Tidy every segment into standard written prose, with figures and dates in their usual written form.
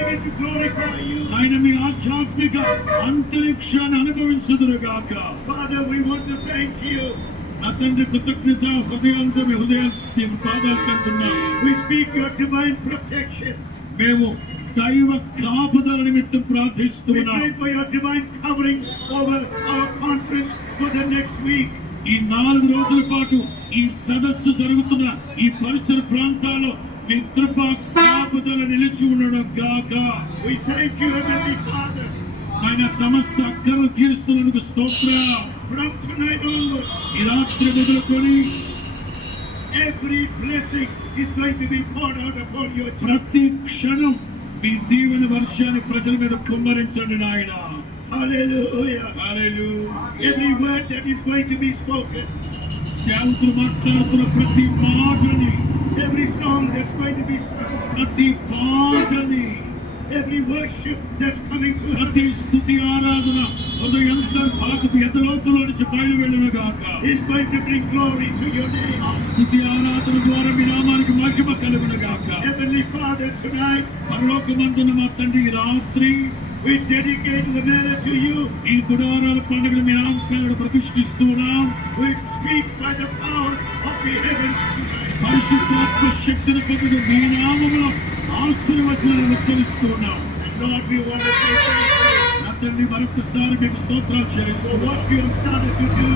begin to glorify you. ఆయన మీ ఆధ్యాత్మిక అంతరిక్షాన్ని అనుభవించుదురుగాక. Father, we want to thank you. నా తండ్రి కృతజ్ఞత హృదయాలతో మీ హృదయాలు పాదాలు చెందుతున్నాం. We speak your divine protection. మేము దైవ కాపుదల నిమిత్తం We ప్రార్థిస్తున్నాం. pray for your divine covering over our conference for the next week. ఈ 4 రోజుల పాటు ఈ సదస్సు జరుగుతున్న ఈ పరిసర ప్రాంతాల్లో మీ కృప కాపుదల నిలిచి ఉండడం గాక. We thank you, Heavenly Father. ఆయన సమస్త అక్కర్లు తీరుస్తున్నందుకు స్తోత్రం. From tonight onwards, ఈ రాత్రి మొదలుకొని every blessing is going to be poured out upon your church. ప్రతి క్షణం మీ దీవెన వర్షాన్ని ప్రజల మీద కుమ్మరించండి నాయన. Hallelujah. Hallelujah. Every word that is going to be spoken, సేవకులు మాట్లాడుతున్న ప్రతి మాటని, every song that's going to be sung, ప్రతి పాటని, every worship that's coming to us, ప్రతి స్తుతి ఆరాధన హృదయంతర్భాగపు ఎదలోతులో నుంచి బయలువెళ్ళును గాక. is going to bring glory to your name. ఆ స్తుతి ఆరాధన ద్వారా మీ నామానికి మహిమ కలుగును గాక. Heavenly Father, tonight పరలోకమందున మా తండ్రి ఈ రాత్రి we dedicate Lamella to you. ఈ గుడారాల పండుగను మీ నామమున ప్రతిష్ఠిస్తున్నాం. We speak by the power of the heavens tonight. పరిశుద్ధాత్మ శక్తిని పొందుతూ మీ నామములో ఆశీర్వచనాలను ఉచ్చరిస్తున్నాం. Lord, we want to say thank you నా తండ్రి మరొకసారి మీకు స్తోత్రాలు for చెల్లిస్తున్నాం. what you have started to do.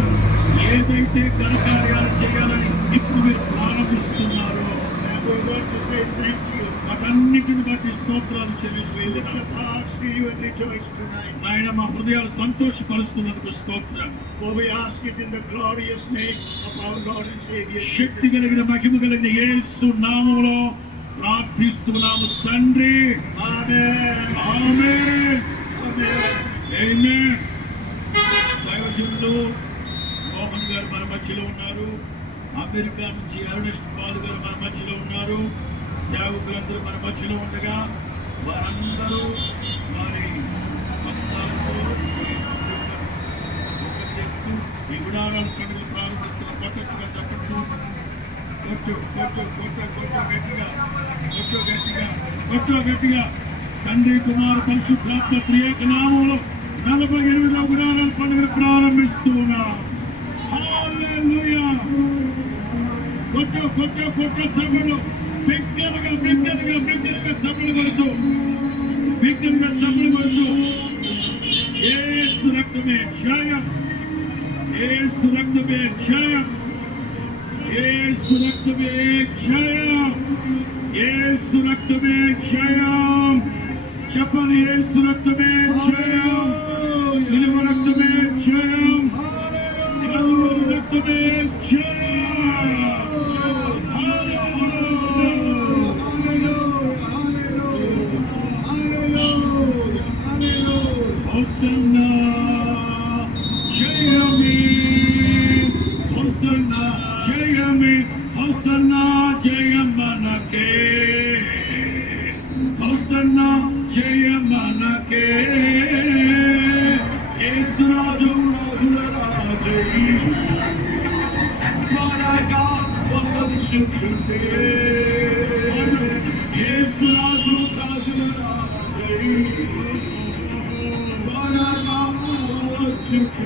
ఏదైతే ఘనకార్యాలు చేయాలని ఇప్పుడు మీరు ప్రారంభిస్తున్నారో And we want to say thank you. వాటన్నిటిని బట్టి స్తోత్రాలు We lift చెల్లిస్తున్నాం. up our hearts to you and rejoice tonight. ఆయన మా హృదయాలు సంతోషపరుస్తున్నందుకు స్తోత్రం. For we ask it in the glorious name of our Lord and Savior. శక్తి కలిగిన మహిమ కలిగిన యేసు నామములో ప్రార్థిస్తున్నాము తండ్రి. Amen. ఆమేన్. Amen. ఆమేన్. దైవజనులు మోహన్ గారు మన మధ్యలో ఉన్నారు. అమెరికా నుంచి అరుణేష్ పాల్ గారు మన మధ్యలో ఉన్నారు. సేవకులందరూ మన మధ్యలో ఉండగా వారందరూ వారి వస్త్రాలతో చేస్తూ ఈ గుడారాల పండుగలు ప్రారంభిస్తున్న కొత్తగా చెప్పట్లు కొట్టు గట్టిగా తండ్రి కుమార పరిశుద్ధాత్మ త్రియేక నామములో 48వ గుడారాల పండుగను ప్రారంభిస్తూ ఉన్నాం. హల్లెలూయా. కొట్టు సభలు బిగ్గరగా సభలు కొడుతూ యేసు రక్తమే జయం. యేసు రక్తమే జయం. యేసు రక్తమే జయం. యేసు రక్తమే జయం. చెప్పండి, యేసు రక్తమే జయం. సిలువ రక్తమే జయం. కల్వరి రక్తమే జయం. హోసన్నా జయమే. హోసన్నా జయమే. హోసన్నా జయం మనకే. హోసన్నా జయం మనకే. యేసు రాజు రాజుల రాజై మనగా వంశించుటే. యేసు రాజు రాజుల రాజై మనగా వంశించుటే.